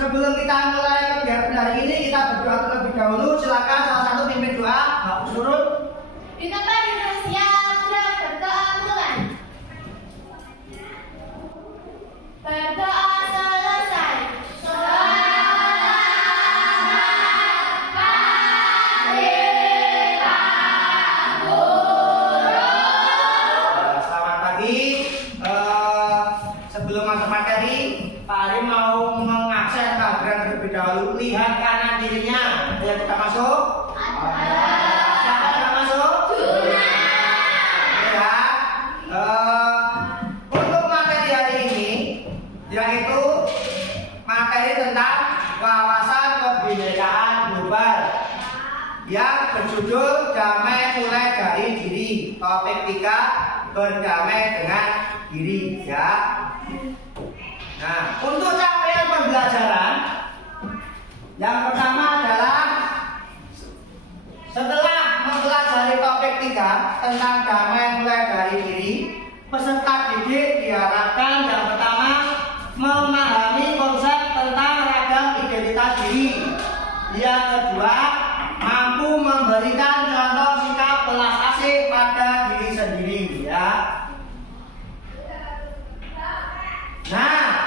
sebelum kita mulai kegiatan hari ini kita berdoa terlebih dahulu. Silakan salah satu pimpin doa. Bapak Surut. Di tempat Indonesia sudah berdoa mulai. Berdoa selesai. Selamat pagi. Sebelum masuk materi, Pak Ari mau mengakses kehadiran terlebih dahulu. Lihat kanan kirinya. Ayo kita masuk. Siapa yang nggak masuk? Ya. Untuk materi hari ini, yaitu materi tentang wawasan kebinekaan global yang berjudul damai mulai dari diri. Topik 3, berdamai dengan diri, ya. Nah, untuk capaian pembelajaran yang pertama adalah setelah mempelajari topik 3 tentang damai mulai dari diri, peserta didik diharapkan yang pertama memahami konsep tentang ragam identitas diri. Yang kedua, mampu memberikan contoh sikap belas asih pada diri sendiri, ya. Nah,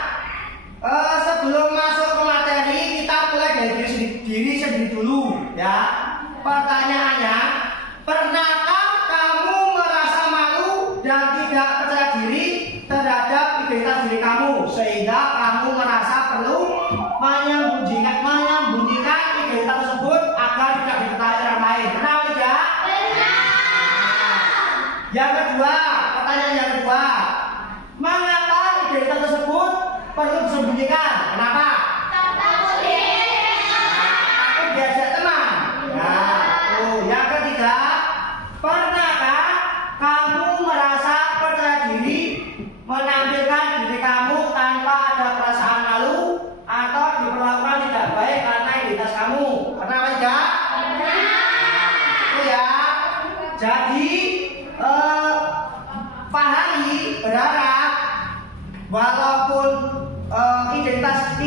sebelum masuk ke materi, kita mulai dari diri sendiri dulu, ya. Pertanyaannya, pernahkah kamu merasa malu dan tidak percaya diri terhadap identitas diri kamu sehingga kamu merasa perlu menyembunyikan identitas tersebut agar tidak diketahui orang lain? Pernah tidak? Pernah. Yang kedua, pertanyaan yang kedua, mengapa identitas tersebut perlu disembunyikan? Kenapa? Takut Takut diajak teman. Yang ketiga, pernahkah kamu merasa percaya diri menampilkan diri kamu tanpa ada perasaan malu atau diperlakukan tidak baik karena identitas kamu? Pernah apa tidak? Itu ya. Jadi Pak Hari berharap walaupun identitas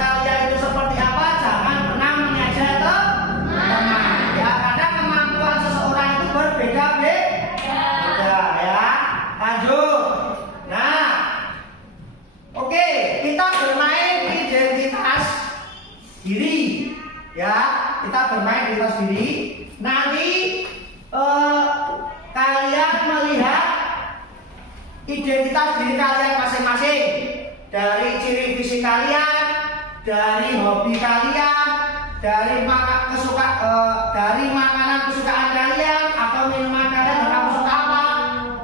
kalian itu seperti apa, jangan pernah mengajak teman, ya, karena kemampuan seseorang itu berbeda-beda, ya. Lanjut. Nah, oke, kita bermain identitas diri, ya. Kita bermain identitas diri. Nanti kalian melihat identitas diri kalian masing-masing dari ciri fisik kalian, dari hobi kalian, dari makanan kesukaan kalian atau minuman kalian dan kamu suka apa,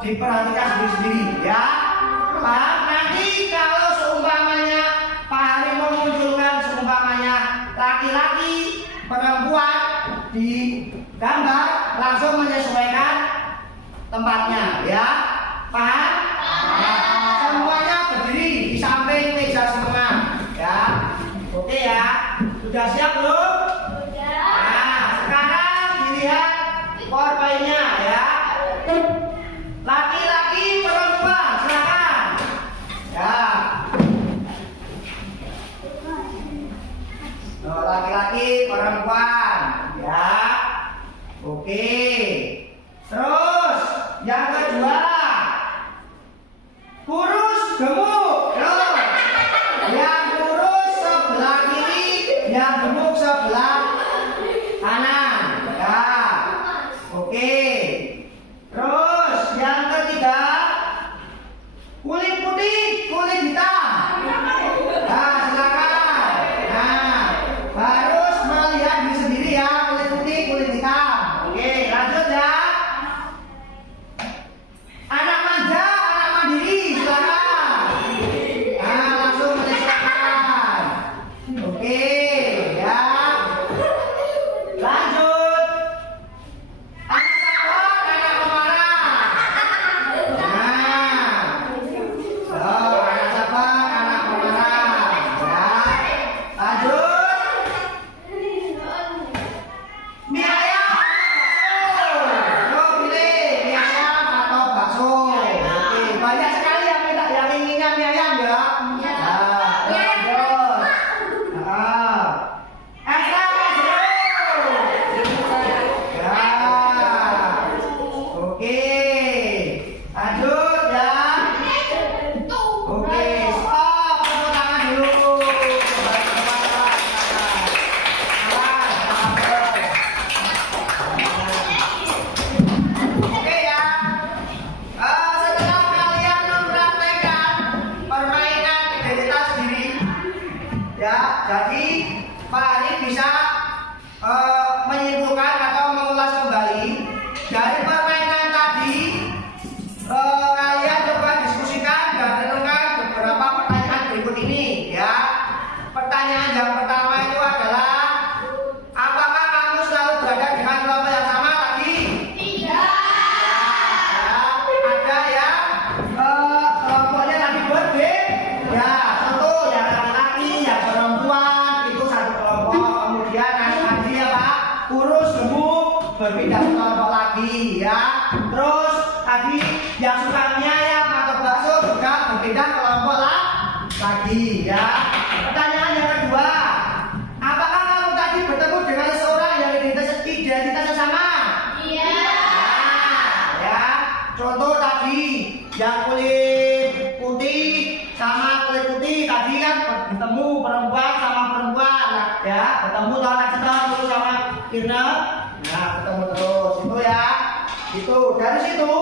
diperhatikan sendiri-sendiri, ya. Paham? Nanti kalau seumpamanya Pak Hari memunculkan seumpamanya laki-laki, perempuan di gambar, langsung menyesuaikan tempatnya, ya. Paham? Semuanya berdiri di samping meja semua, ya. Oke, ya. Sudah siap belum? Nah, sekarang dilihat PowerPoint-nya, ya. Laki-laki, perempuan, silakan. Ya. Laki-laki, perempuan, ya. Oke. Terus yang kedua, kurus, gemuk. Yang kurus sebelah kiri, yang gemuk sebelah Ya, jadi Pak Ari bisa menyimpulkan atau mengulas kembali dari permainan tadi. Kalian coba diskusikan dan renungkan beberapa pertanyaan berikut ini ya. Pertanyaan yang pertama itu adalah, apakah kamu selalu berada dengan kelompok yang sama tadi? Tidak. Ada yang kelompoknya tadi berbeda. Ya, tentu yang laki-laki, yang perempuan itu satu kelompok. Kemudian yang tadi apa? Kurus, gemuk, berbeda kelompok lagi ya. Terus tadi yang suka mie ayam atau bakso juga berbeda kelompok lagi ya. Pertanyaan yang kedua, apakah kamu tadi bertemu dengan seseorang yang identitasnya sama? Iya. Ya, contoh tadi yang kulit putih sama kulit putih tadi kan bertemu perempuan sama perempuan ya, bertemu sama terus sama Irna, nah ketemu terus itu ya. Itu dari situ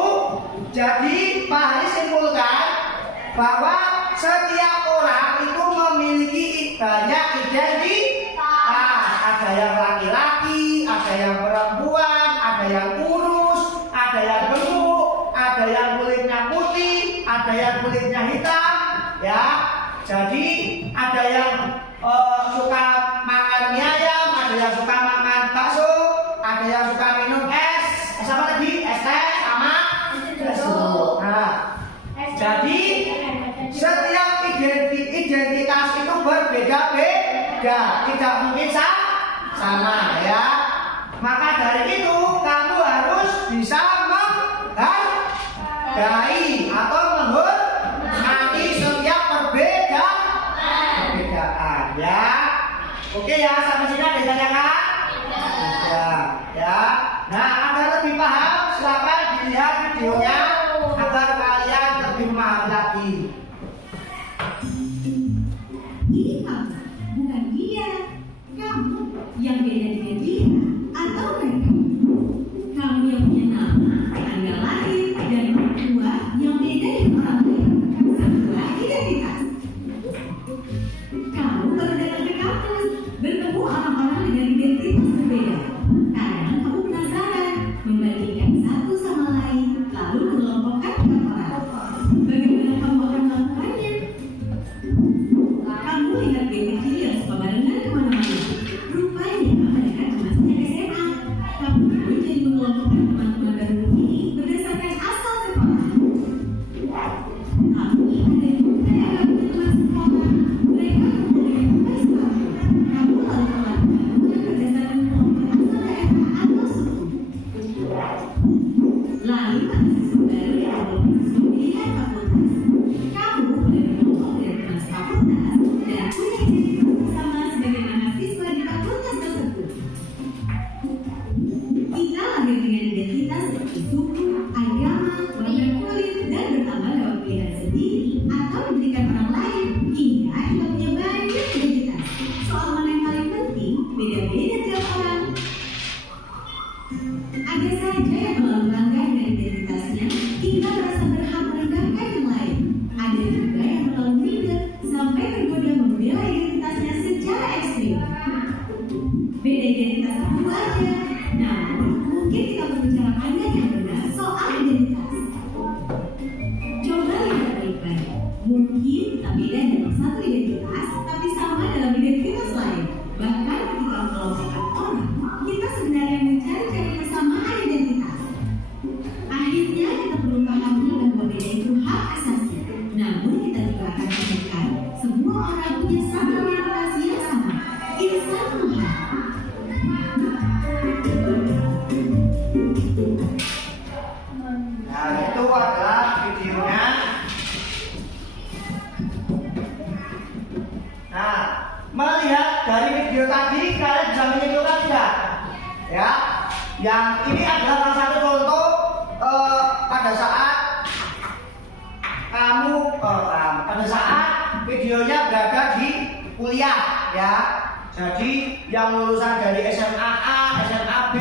jadi Pak Hari simpulkan bahwa setiap orang itu memiliki banyak identitas. Ada yang laki-laki, ada yang perempuan, ada yang kurus, ada yang gemuk, ada yang kulitnya putih, ada yang kulitnya hitam, ya. Jadi ada yang suka makan mie ayam, ada yang suka makan bakso, ada yang suka minum es apa lagi? Es teh sama es jeruk. Nah, jadi setiap identitas itu berbeda-beda, tidak mungkin sama ya. Maka dari itu kamu harus bisa menghargai atau menghormati setiap perbedaan ya. Oke ya, sampai sini ada ditanyakan? Ya. Nah, agar lebih paham silakan dilihat videonya agar kalian lebih memahami lagi. Ini kamu, bukan dia. Kamu yang beda dengan dia atau mereka. Kamu yang punya nama, tanggal lahir, dan orang tua yang beda dengan orang lain. Sebuah identitas. Kamu baru datang ke kampus, bertemu orang-orang dengan identitas berbeda. Karena kamu penasaran, membandingkan satu sama lain, lalu mengelompokkan dengan orang. Bagaimana kamu akan melakukannya? Kamu lihat baby yang suka barengan kemana-mana. Rupanya mereka masih SMA. Kamu pun jadi mengelompokkan teman-teman baru ini berdasarkan asal sekolah. Kamu ada juga yang gak punya teman sekolah. Mereka mempunyai tugas kamu. Kamu lalu melakukan berdasarkan kelompok asal daerah atau suku. Lalu mahasiswa baru yang berlokasi pilihan fakultas. Kamu boleh berkelompok dengan teman fakultas dan punya identitas bersama sebagai mahasiswa di fakultas tersebut. Kita lahir dengan identitas seperti suku, agama, warna kulit, dan bertambah lewat pilihan sendiri atau diberikan orang lain hingga kita punya banyak identitas. Soal mana yang paling penting, beda-beda tiap orang. Ada saja yang melakukan melanggar dari identitasnya hingga merasa berhak merendahkan yang lain. Ada juga yang terlalu minder sampai tergoda membela identitasnya secara ekstrim. Beda identitas itu aja. Namun, mungkin kita berbicara panjang yang benar soal identitas. Coba lihat baik-baik. Mungkin kita beda dalam satu identitas, tapi sama dalam identitas lain. Bahkan ketika mengelompokkan orang, kita sebenarnya mencari-cari kesamaan identitas. Akhirnya kita perlu pahami bahwa beda itu hak asasi. Namun kita juga akan temukan semua orang punya satu identitas yang sama. Insan Tuhan. Nah, itu adalah videonya. Nah, melihat dari video tadi kalian bisa menyimpulkan tidak? Ya, yang ini adalah salah satu contoh pada saat pada saat videonya berada di kuliah ya. Jadi yang lulusan dari SMA A, SMA B,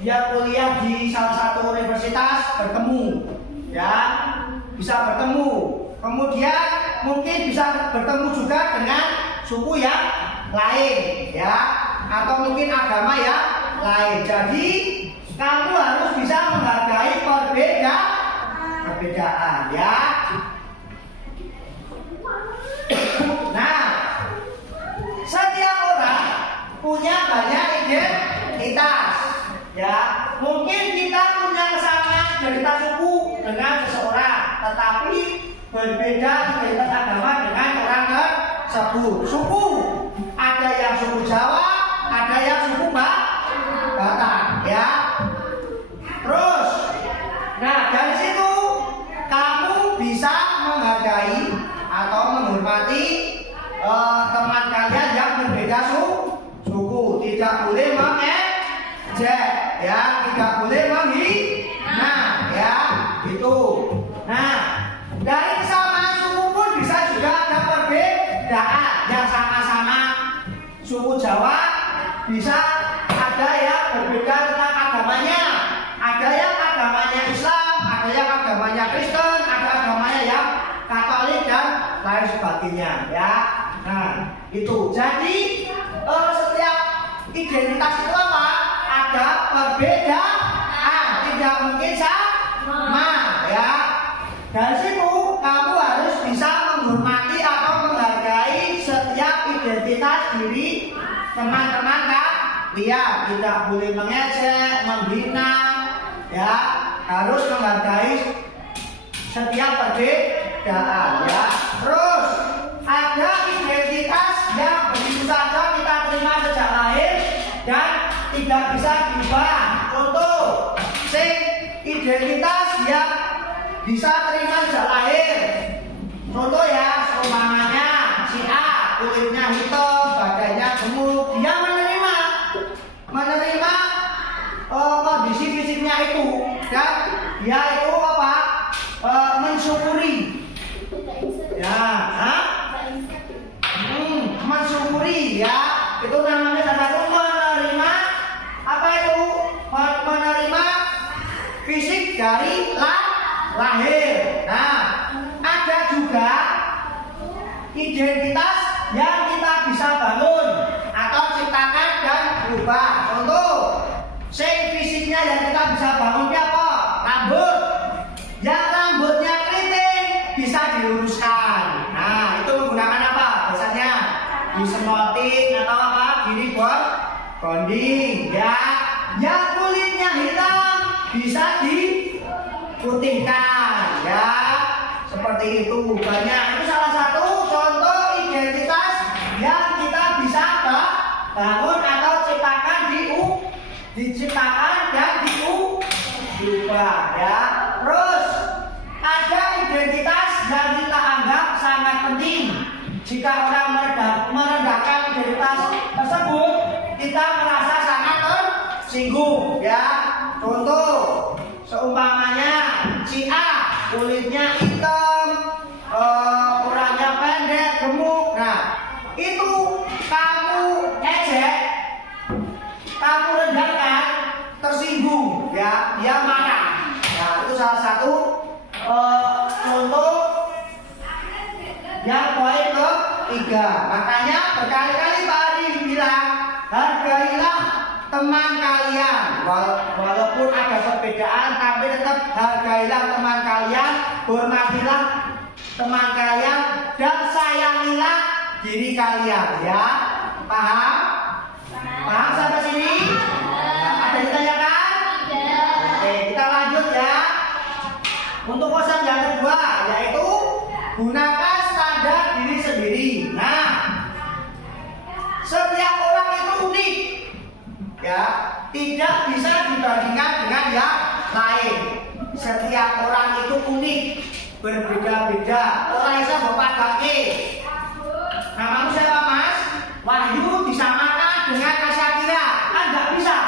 dia kuliah di salah satu universitas bertemu ya, bisa bertemu. Kemudian mungkin bisa bertemu juga dengan suku yang lain, ya, atau mungkin agama yang lain. Jadi kamu harus bisa menghargai perbedaan, ya. Nah, setiap orang punya banyak identitas, ya. Mungkin kita punya kesamaan identitas suku dengan seseorang, tetapi berbeda identitas agama dengan orang tersebut. Suku, ada yang suku Jawa, ada yang suku Batak, ya. Terus, nah dari situ kamu bisa menghargai atau menghormati teman kalian yang berbeda suku. Tidak boleh mengejek, ya, tidak boleh menghina, ya, itu. Nah, dari kesamaan suku pun bisa juga ada perbedaan. Yang sama-sama suku Jawa bisa ada yang berbeda tentang agamanya. Ada yang agamanya Islam, ada yang agamanya Kristen, ada agamanya yang Katolik dan lain sebagainya, ya. Nah, itu. Jadi setiap identitas itu apa? Ada perbedaan, tidak mungkin sama, ya. Dari situ kamu harus bisa menghormati atau menghargai setiap identitas diri teman-teman kalian. Tidak boleh mengejek, menghina, ya. Harus menghargai setiap perbedaan, ya. Terus ada identitas yang begitu saja kita terima sejak lahir dan tidak bisa diubah. Contoh, identitas yang bisa terima sejak lahir. Contoh, ya, umpamanya si A kulitnya hitam, badannya gemuk, dia menerima kondisi fisiknya itu, dan dia itu apa? Mensyukuri, ya, mensyukuri, ya, itu namanya salah satu menerima apa itu? Menerima fisik dari lahir. Nah, ada juga identitas yang kita bisa bangun atau ciptakan dan berubah. Contoh, fisiknya yang kita bisa bangun apa? Rambut. Yang rambutnya keriting bisa diluruskan. Nah, itu menggunakan apa? Biasanya disemotin atau apa? Gini bonding, ya. Yang kulitnya hitam bisa diputihkan, ya. Seperti itu. Banyak. Itu salah satu contoh identitas yang kita bisa bangun atau diciptakan dan diubah, ya. Terus ada identitas yang kita anggap sangat penting. Jika orang merendahkan identitas tersebut, kita merasa sangat tersinggung, ya. Contoh, seumpamanya si A kulitnya hitam, orangnya pendek, gemuk. Nah, itu kamu ejek, kamu rendahkan, tersinggung, ya, dia marah. Nah, itu salah satu contoh yang poin ketiga. Makanya berkali-kali Pak Adi bilang, hargailah teman kalian. Walaupun ada perbedaan, tapi tetap hargailah teman kalian, hormatilah teman kalian, dan sayangilah diri kalian, ya. Paham? Paham sampai sini? Ada yang ditanyakan? Oke, kita lanjut, ya. Untuk kosan yang kedua, yaitu gunakan standar diri sendiri. Nah, setiap orang itu unik, ya, tidak bisa dibandingkan dengan yang lain. Setiap orang itu unik, berbeda-beda. Orang bisa berpagake. Namamu siapa, Mas? Wahyu disamakan dengan Kasyakira, kan nggak bisa,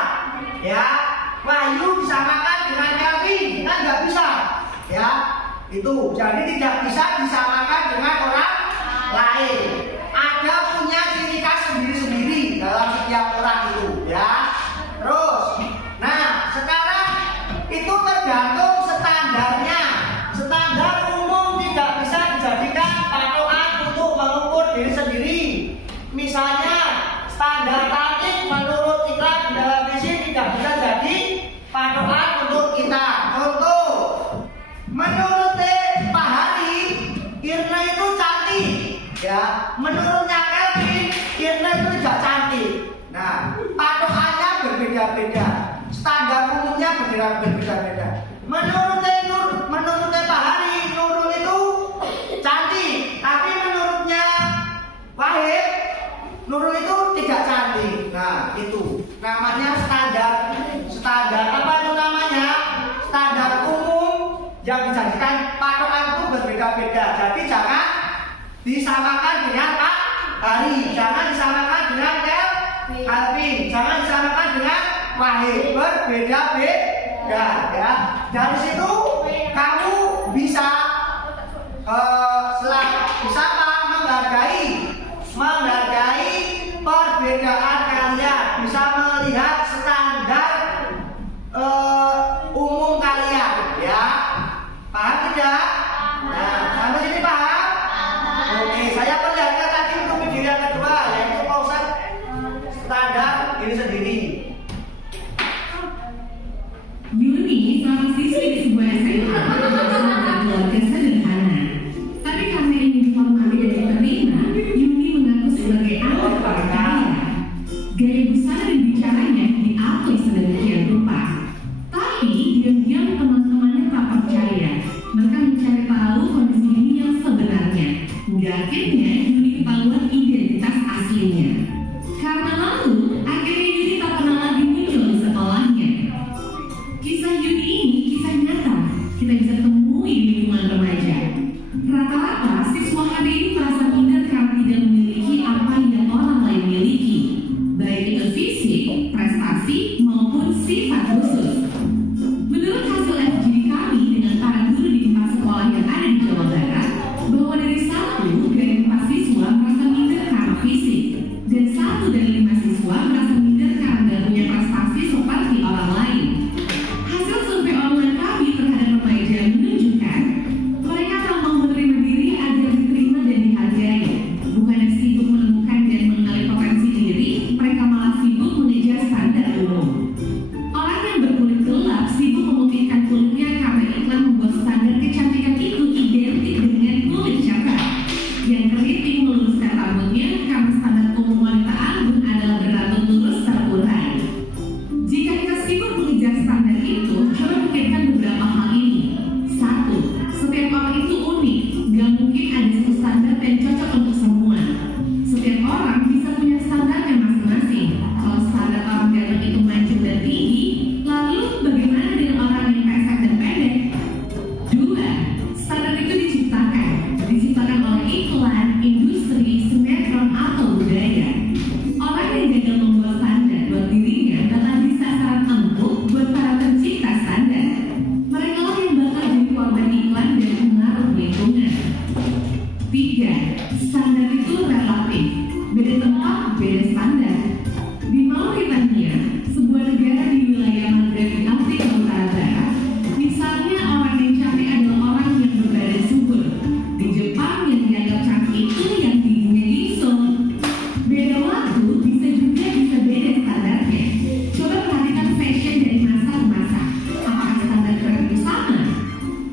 ya. Wahyu disamakan dengan Kelvin, kan nggak bisa, ya. Itu jadi tidak bisa disamakan dengan orang lain. Ada punya ciri khas sendiri-sendiri dalam setiap orang itu, ya. Terus, nah, sekarang itu tergantung standarnya. Standar umum tidak bisa dijadikan patokan untuk mengukur diri sendiri. Misalnya standar cantik menurut iklan dalam visi tidak bisa jadi patokan untuk kita. Contoh, menurut Pak Hari, Irna itu cantik, ya. Menurutnya Kevin, Irna itu tidak cantik. Nah, patokannya berbeda-beda, standar umumnya berbeda-beda. Menurut Pak Hari, Nurul itu cantik, tapi menurutnya Wahid, Nurul itu tidak cantik. Nah, itu namanya standar apa itu namanya? Standar umum yang dijadikan patokan itu berbeda-beda. Jadi jangan disamakan dengan Pak Hari, jangan disamakan dengan Alvin, jangan disamakan dengan Wahid, berbeda-beda. Ya, dari situ kamu bisa menghargai perbedaan kalian, bisa melihat standar umum kalian, ya. Paham tidak? Nah, sampai sini paham? Oke, saya perlihatkan tadi untuk video yang kedua, yaitu konsep standar diri sendiri. Yuni, seorang siswi di sebuah SMA dan keluarga sederhana. Tapi karena ingin dihormati dan diterima, Yuni mengaku sebagai anak orang kaya. Gaya busana dan bicaranya diatur sedemikian rupa. Tapi diam-diam teman-temannya tak percaya. Mereka mencari tahu kondisi Yuni yang sebenarnya. Hingga akhirnya Yuni ketahuan identitas aslinya. Karena lalu, akhirnya Yuni tak pernah lagi muncul di sekolahnya. Kisah Yuni ini kisah nyata, kita bisa temui di lingkungan remaja. Rata-rata siswa hari ini merasa minder karena tidak memiliki apa yang orang lain miliki, baik itu fisik, prestasi, maupun sifat khusus. Menurut hasil FGD kami dengan para guru di 4 sekolah yang ada di Jawa Barat, bahwa dari 1 dari 4 siswa merasa minder karena fisik, dan 1 dari 5 siswa merasa minder karena tidak punya prestasi seperti orang lain. Hasil survei online kami terhadap remaja menunjukkan mereka tak mau menerima diri agar diterima dan dihargai. Bukannya sibuk menemukan dan mengenali potensi diri, mereka malah sibuk mengejar standar umum. Orang yang berkulit gelap sibuk memutihkan kulitnya karena iklan membuat standar kecantikan itu identik dengan kulit cerah. Yang keriting meluruskan rambutnya karena standar umum wanita anggun adalah berambut lurus terurai. Jika kita sibuk mengejar standar itu, coba pikirkan beberapa hal ini. 1. Setiap orang itu unik, gak mungkin ada satu standar yang cocok untuk semua. Setiap orang bisa punya standarnya masing-masing. Kalau standar orang ganteng itu mancung dan tinggi, lalu bagaimana dengan orang yang pesek dan pendek? 2. Standar itu diciptakan oleh iklan, industri, sinetron, atau budaya. Orang yang gagal membuat standar buat dirinya bakal jadi sasaran empuk buat para pencipta standar. Mereka lah yang bakal jadi korban iklan dan pengaruh lingkungan. 3. Standar itu relatif. Beda tempat, beda standar. Di Mauritania, sebuah negara di wilayah Maghreb di Afrika Utara Barat, misalnya orang yang cantik adalah orang yang berbadan subur. Di Jepang, yang dianggap cantik itu yang giginya gingsung. Beda waktu bisa beda standarnya. Coba perhatikan fashion dari masa ke masa. Apakah standar tren itu sama?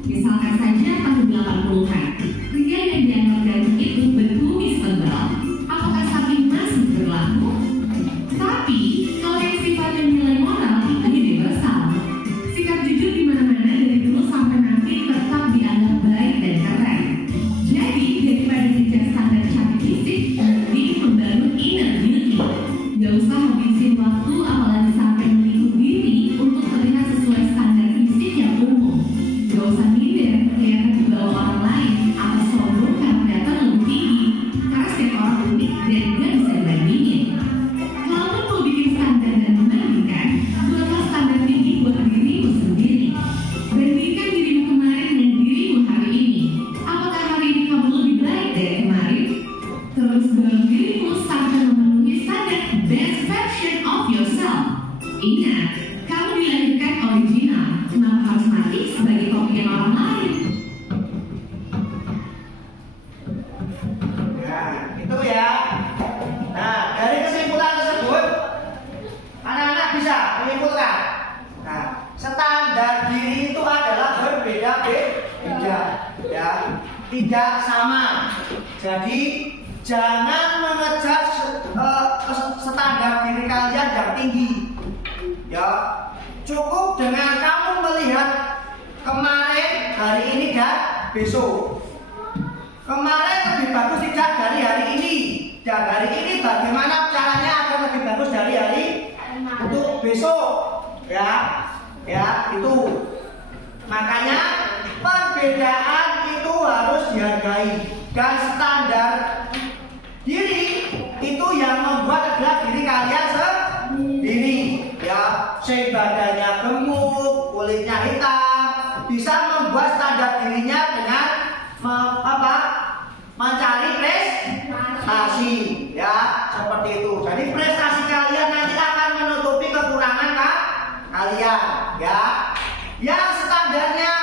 Misalkan saja tahun 80-an, pria yang dianggap ganteng itu berkumis tebal. Apakah saat ini masih berlaku? Tapi kalau yang sifatnya nilai moral itu universal. Sikap jujur di mana-mana dari dulu sampai nanti tetap dianggap baik dan keren. Jadi daripada mengejar standar cantik fisik, mending membangun inner beauty. Gak usah habisin waktu apalagi sampai melingkup diri untuk terlihat sesuai standar fisik yang umum. Gak usah minder kelihatan di bawah orang lain atau sombong karena kelihatan lebih tinggi. Karena setiap orang unik dan gak bisa dibandingin. Kalaupun mau bikin standar dan membandingkan, buatlah standar tinggi buat dirimu sendiri. Bandingkan dirimu kemarin dan dirimu hari ini. Apakah hari ini kamu lebih baik dari kemarin? Terus dorong dirimu sampai memenuhi standar best version of yourself. Ingat, kamu dilahirkan original. Kenapa harus mati sebagai kopian orang lain? Nah, itu ya. tidak sama. Jadi jangan mengejar standar diri kalian yang tinggi. Ya, cukup dengan kamu melihat kemarin, hari ini dan besok. Kemarin lebih bagus tidak dari hari ini. Dan hari ini bagaimana caranya agar lebih bagus dari hari untuk besok. Ya, itu. Makanya perbedaan itu harus dihargai. Dan standar diri itu yang membuat adalah diri kalian sendiri. Ya, badannya gemuk, kulitnya hitam, bisa membuat standar dirinya dengan mencari prestasi, ya seperti itu. Jadi prestasi kalian nanti akan menutupi kekurangan kalian, ya. Yang standarnya,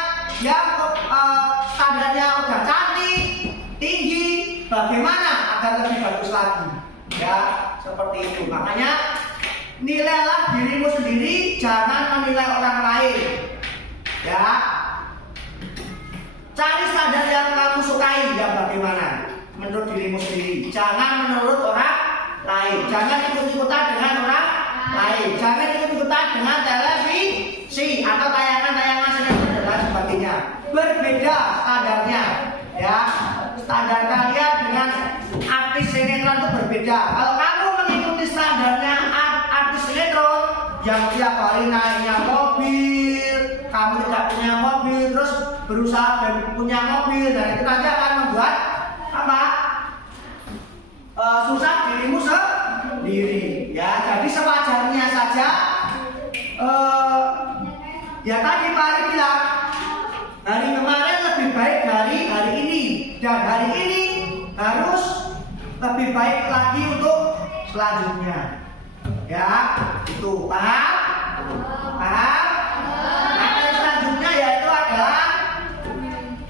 standarnya udah cantik, tinggi, bagaimana agar lebih bagus lagi, ya seperti itu. Makanya nilailah dirimu sendiri, jangan menilai orang lain, ya. Cari standar yang kamu sukai, yang bagaimana menurut dirimu sendiri. Jangan menurut orang lain. Jangan ikut-ikutan dengan orang lain. Jangan ikut-ikutan dengan televisi atau tayangan-tayangan sinetron dan lain sebagainya. Berbeda standarnya, ya. Standar kalian dengan artis sinetron itu berbeda. Kalau kamu mengikuti standarnya artis sinetron yang tiap hari naiknya mobil, kamu tidak punya mobil, terus berusaha dan punya mobil, dan itu nanti akan membuat susah dirimu sendiri, ya. Jadi sewajarnya saja, ya tadi Pak Ari bilang hari kemarin lebih baik dari hari ini, dan hari ini harus lebih baik lagi untuk selanjutnya, ya. Itu paham? Materi selanjutnya yaitu adalah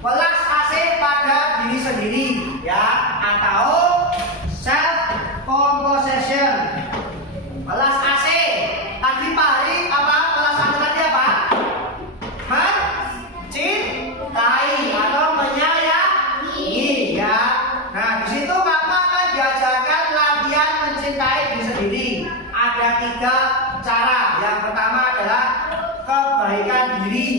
welas asih pada diri sendiri, ya, atau self composition. Welas asih. Tadi Pak Ari welas asih tadi apa? Mencintai atau menyayangi, ya. Nah, di situ kamu akan diajarkan latihan mencintai diri sendiri. Ada 3 cara. Yang pertama adalah kebaikan diri.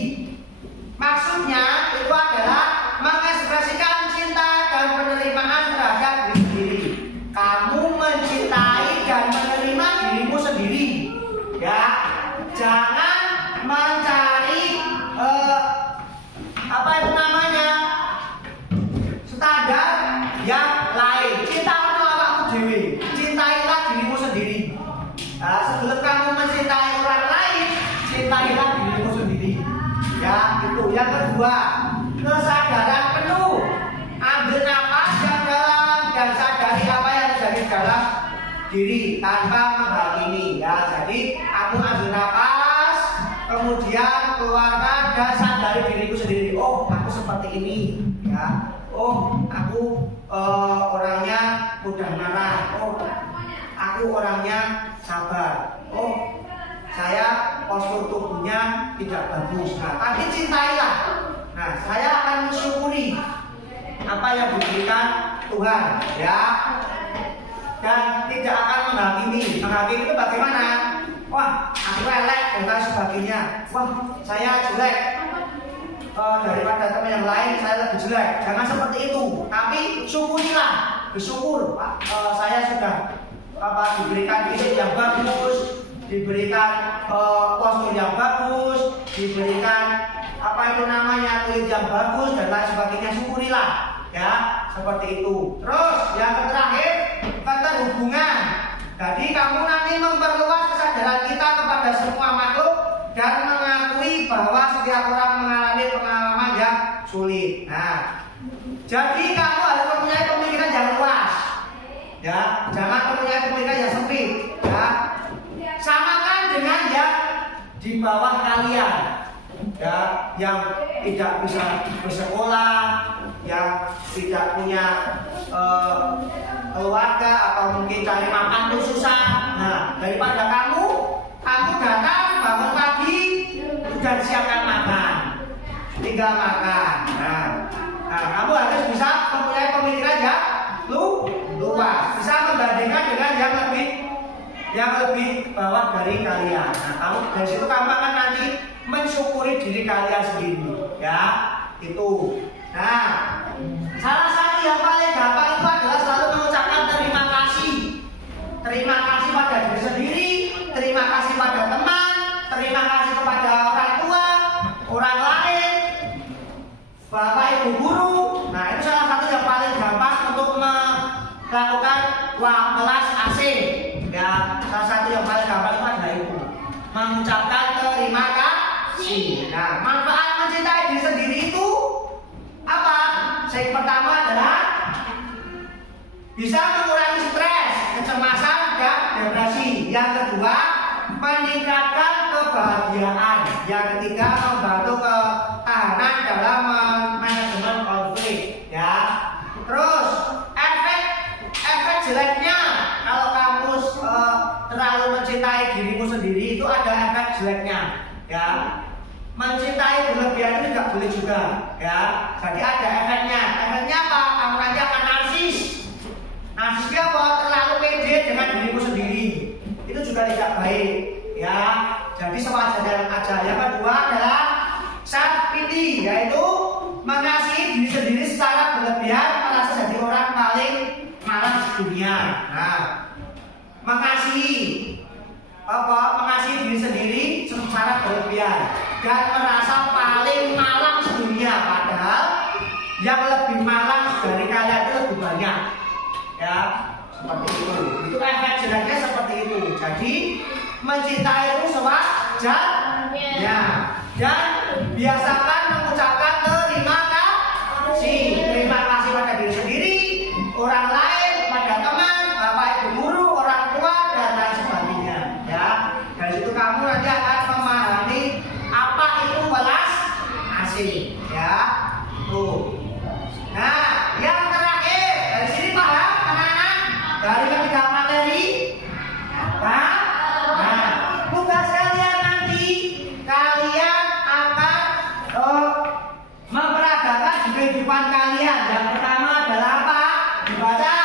Maksudnya itu adalah mengekspresikan cinta dan penerimaan terhadap diri sendiri. Kamu mencintai dan menerima dirimu sendiri, ya. Jangan mencari standar yang lain. Cinta awakmu dewe. Cintailah dirimu sendiri. Nah, sebelum kamu mencintai orang lain, cintailah dirimu sendiri. Ya, itu. Yang kedua, kesadaran penuh. Ambil napas yang dalam dan sadari apa yang terjadi dalam diri tanpa menghakimi. Ya, jadi aku ambil napas, kemudian keluarkan dan sadari diriku sendiri. Oh, aku seperti ini. Ya. Oh, aku orangnya mudah marah. Oh, aku orangnya sabar. Oh, saya postur tubuhnya tidak bagus. Nah, tapi cintailah. Nah, saya akan mensyukuri apa yang diberikan Tuhan, ya. Dan tidak akan menghakimi. Menghakimi itu bagaimana? Wah, aku elek dan lain sebagainya. Wah, saya jelek. Daripada teman yang lain saya lebih jelek. Jangan seperti itu. Tapi syukurilah. Bersyukur, Pak. Saya sudah diberikan fisik yang bagus, diberikan postur yang bagus, diberikan kulit yang bagus dan lain sebagainya. Syukurilah, ya, seperti itu. Terus yang terakhir, keterhubungan. Jadi kamu nanti memperluas kesadaran kita kepada semua makhluk dan mengakui bahwa setiap orang mengalami pengalaman yang sulit. Nah, jadi kamu harus mempunyai pemikiran yang luas, ya. Jangan mempunyai pemikiran yang sempit, ya. Samakan dengan yang di bawah kalian, ya, yang tidak bisa bersekolah, yang tidak punya keluarga atau mungkin cari makan itu susah. Nah, daripada kamu datang bangun pagi sudah disiapkan makan, tinggal makan. Nah, Nah, kamu harus bisa mempunyai pemikiran yang luas, bisa membandingkan dengan yang lebih bawah dari kalian. Nah, kamu dari situ kamu akan nanti mensyukuri diri kalian sendiri, ya. Itu. Nah, salah satu yang paling gampang itu adalah selalu mengucapkan terima kasih. Terima kasih pada diri sendiri, terima kasih pada teman, terima kasih kepada orang tua, orang lain, bapak ibu guru. Nah, itu salah satu yang paling gampang untuk melakukan welas asing. Ya, salah satu yang paling gampang itu adalah itu, mengucapkan terima kasih. Nah, manfaat mencintai diri sendiri itu apa? Yang pertama adalah bisa mengurangi stres, kecemasan, dan depresi. Yang kedua, meningkatkan kebahagiaan. Yang ketiga, membantu ketahanan dalam manajemen konflik. Ya, terus efek jeleknya kalau kamu terlalu mencintai dirimu sendiri itu ada efek jeleknya. Ya, mencintai berlebihan itu tidak boleh juga. Ya, jadi ada efeknya. Efeknya apa? Kamu nanti akan narsis. Narsisnya apa? Terlalu pede dengan dirimu sendiri. Itu juga tidak baik. Ya, jadi sewajarnya aja. Yang kedua adalah self pity, yaitu mengasihi diri sendiri secara berlebihan, merasa jadi orang paling malas di dunia. Nah, mengasihi diri sendiri secara berlebihan dan merasa paling malang sedunia, padahal yang lebih malang dari kalian itu lebih banyak. Ya, seperti itu. Itu efek jeleknya seperti itu. Jadi mencintai itu sewajarnya, dan biasakan mengucapkan terima kasih. Terima kasih pada diri sendiri, orang lain, pada teman, bapak ibu guru, orang tua, dan lain sebagainya. Ya, dari situ kamu nanti akan memahami apa itu welas asih. Ya, tuh. Nah, yang terakhir dari sini paham anak-anak dari ketiga materi? Paham? Nah, tugas kalian nanti kalian akan memperagakan di kehidupan kalian. Yang pertama adalah apa? Dibaca.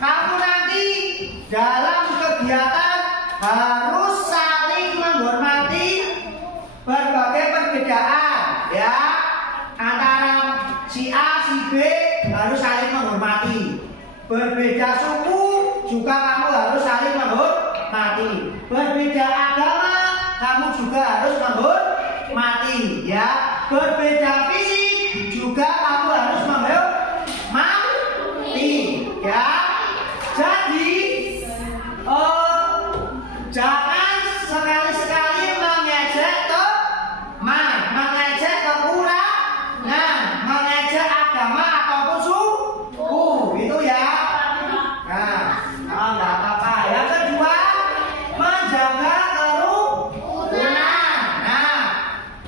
Kamu nanti dalam kegiatan harus saling menghormati berbagai perbedaan, ya, antara si A si B harus saling menghormati. Berbeda suku juga kamu harus saling menghormati. Berbeda agama kamu juga harus menghormati, ya. Berbeda fisik juga kamu harus menghormati, ya. Jadi jangan sekali-sekali mengejek teman, mengejek kekurangan, mengejek agama ataupun suku, itu ya. Nah, nggak apa-apa. Yang kedua, menjaga kerukunan. Nah,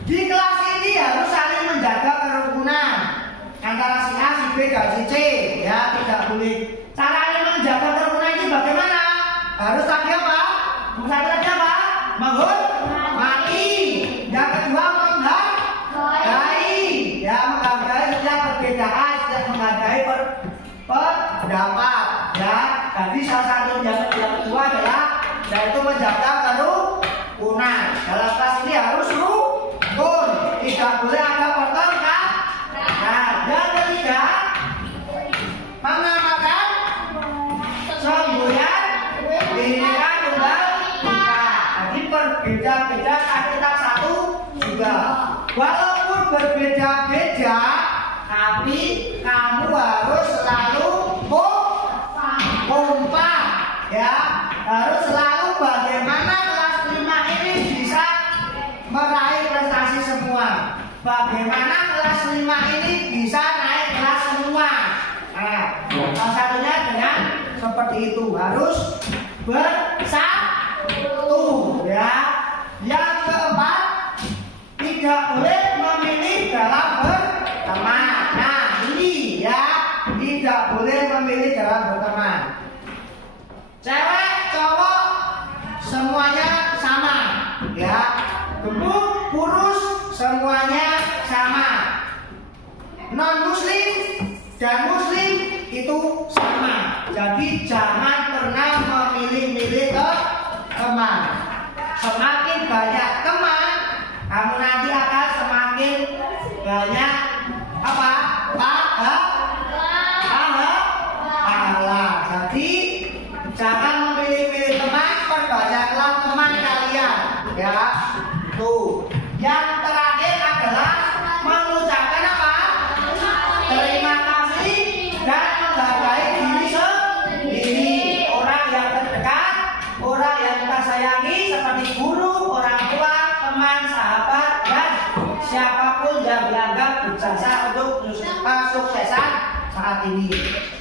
di kelas ini harus saling menjaga kerukunan antara si A, si B, dan si C. Ya, tidak boleh. Caranya menjaga kerukunan ini bagaimana? Harus tadi apa? Tadi apa? Menghormati. Yang kedua, menghargai. Ya, menghargai setiap perbedaan, setiap menghargai pendapat. Ya, jadi salah satu yang kedua adalah yaitu menjaga kerukunan. Dalam kelas ini harus rukun, tidak boleh ada pertengkaran. Nah, yang ketiga, mengamalkan semboyan Bhinneka Tunggal Ika. Jadi berbeda-beda tapi tetap satu juga. Walaupun berbeda-beda, tapi kamu harus selalu kompak, ya. Harus selalu bagaimana kelas 5 ini bisa meraih prestasi semua. Bagaimana kelas 5 ini bisa naik kelas semua. Nah, salah satunya dengan seperti itu, harus bersatu, ya. Yang keempat, tidak boleh memilih dalam berteman. Nah, ini ya, tidak boleh memilih dalam berteman. Cewek, cowok, semuanya sama. semuanya sama. Non muslim dan muslim itu sama. Jadi jangan pernah memilih-milih teman. Semakin banyak teman, kamu nanti akan semakin banyak apa? Pahala. Jadi jangan memilih-milih teman, perbanyaklah teman kalian. Ya, tuh. Yang terakhir adalah mengucapkan apa? Terima kasih dan menghargai diri sendiri. Orang yang terdekat, orang yang kita sayangi seperti guru, orang tua, teman, sahabat, dan siapapun yang dianggap berjasa untuk kesuksesan saat ini.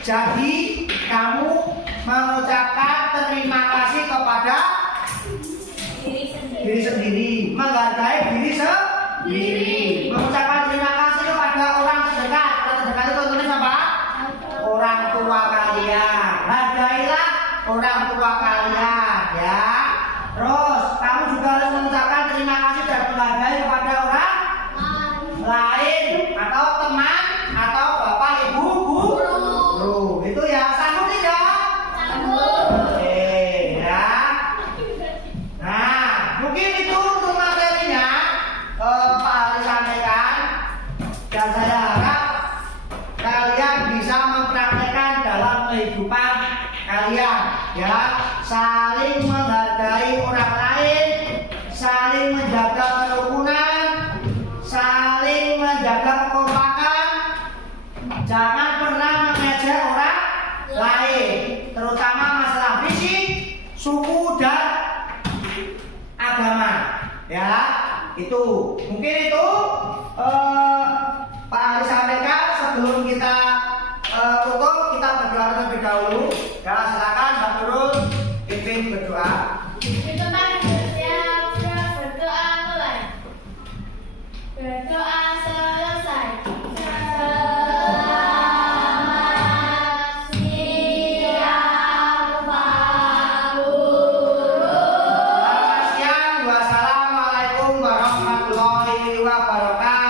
Jadi kamu mengucapkan terima kasih kepada diri sendiri, menghargai diri sendiri, mengucapkan terima kasih kepada orang terdekat. Orang terdekat itu contohnya siapa? Orang tua kalian. Hargailah orang tua kalian, ya. Terus kamu juga harus mengucapkan terima kasih dan menghargai kepada orang lain atau teman atau bapak ibu guru. Itu ya, sanggup tidak? Oke, ya. Nah, mungkin itu untuk materinya Pak Ali sampaikan, dan saya harap kalian bisa mempraktekkan dalam kehidupan kalian, ya. Saling menghargai orang lain, saling menjaga kerukunan, saling menjaga kekompakan. Jangan pernah mengejek orang lain, terutama masalah fisik, suku, dan agama, ya. Itu mungkin itu Pak Ali sampaikan. Sebelum kita tutup, kita berdoa terlebih dahulu. Ya, silakan Mbak Nurul pimpin berdoa. Berdoa mulai. Berdoa selesai. Selamat siang. Wassalamualaikum warahmatullahi wabarakatuh.